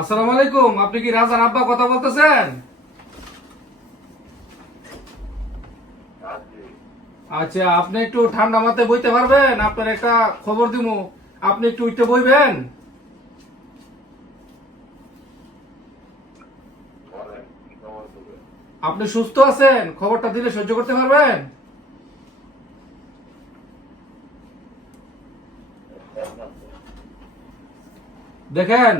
আসসালামু আলাইকুম। আপনি কি রাজার আব্বা কথা বলতেছেন? আচ্ছা, আপনি একটু ঠান্ডা মাথায় বইতে পারবেন? আপনার একটা খবর দিমু, আপনি একটু উঠতে বইবেন? আপনি সুস্থ আছেন? খবরটা দিলে সহ্য করতে পারবেন? দেখেন,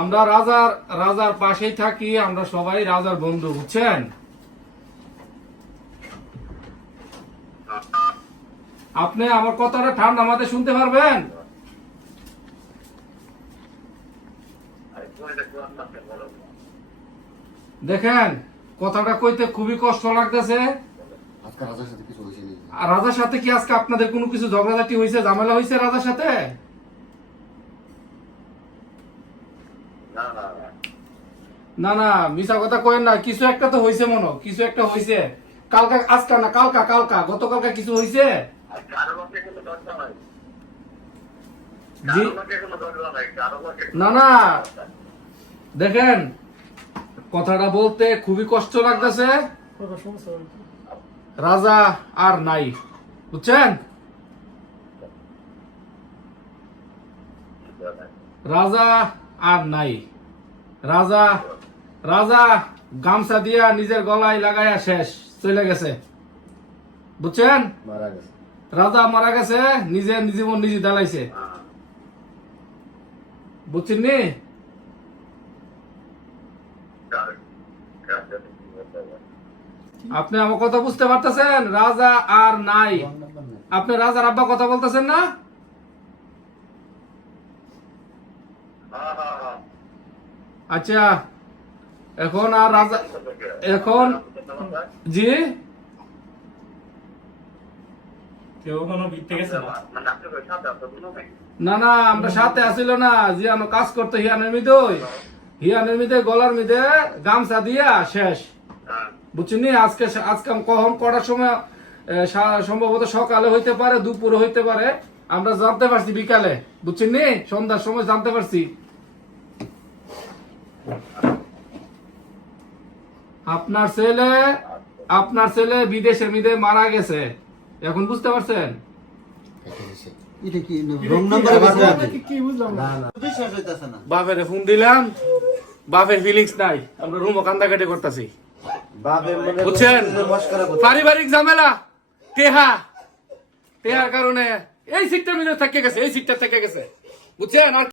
আমরা রাজার রাজার পাশেই থাকি, আমরা সবাই রাজার বন্ধু, বুঝছেন? আপনি আমার কথাটা ঠান্ডা মাথায় শুনতে পারবেন? দেখেন, কথাটা কইতে খুবই কষ্ট লাগতেছে। আজকে রাজার সাথে কিছু হয়েছে নাকি? আর রাজার সাথে কি আজকে আপনাদের কোনো কিছু ঝগড়াঝাটি হয়েছে, ঝামেলা হয়েছে রাজার সাথে? না না, মিছা কথা কইেন না, কিছু একটা তো হয়েছে, মনে হয় কিছু একটা হয়েছে। কালকা, আজকা না, কালকা কালকা গতকালকা কিছু হয়েছে। জি না না, দেখেন, কথাটা বলতে খুবই কষ্ট লাগতেছে। রাজা আর নাই, বুঝছেন? রাজা আর নাই। রাজা রাজা গামছা দিয়া নিজের গলায় লাগাইয়া শেষ, চলে গেছে, বুঝছেন? মারা গেছে। রাজা মারা গেছে, নিজে জীবন নিজে দালাইছে, বুঝছেন নি? আপনি আমার কথা বুঝতে পারতেছেন? রাজা আর নাই। আপনি রাজার আব্বা কথা বলতেছেন না? আচ্ছা, এখন আর রাজা, এখন জি না না, আমরা সাথে আসিল না, জিয়ানো কাজ করতে হিয়ানের মিদে গলার মিদে গামছা দিয়া শেষ, বুঝছেন? আজকে আজকে কখন কটার সময়, সম্ভবত সকালে হইতে পারে, দুপুরে হইতে পারে, আমরা জানতে পারছি বিকালে, বুঝছেন নি? সন্ধ্যার সময় জানতে পারছি। আপনার ছেলে বিদেশের মিদে মারা গেছে, এখন বুঝতে পারছেন? এটা কি রং নাম্বার বাপের ফোন দিলাম, বাপের ফিলিংস নাই, আমরা রুমও কান্দাকাটি করতেছি, বুঝছেন? পারিবারিক ঝামেলা, টেহার কারণে এই সিটটার মিদে থেকে গেছে, এই সিটটা থেকে গেছে, বুঝছেন? আর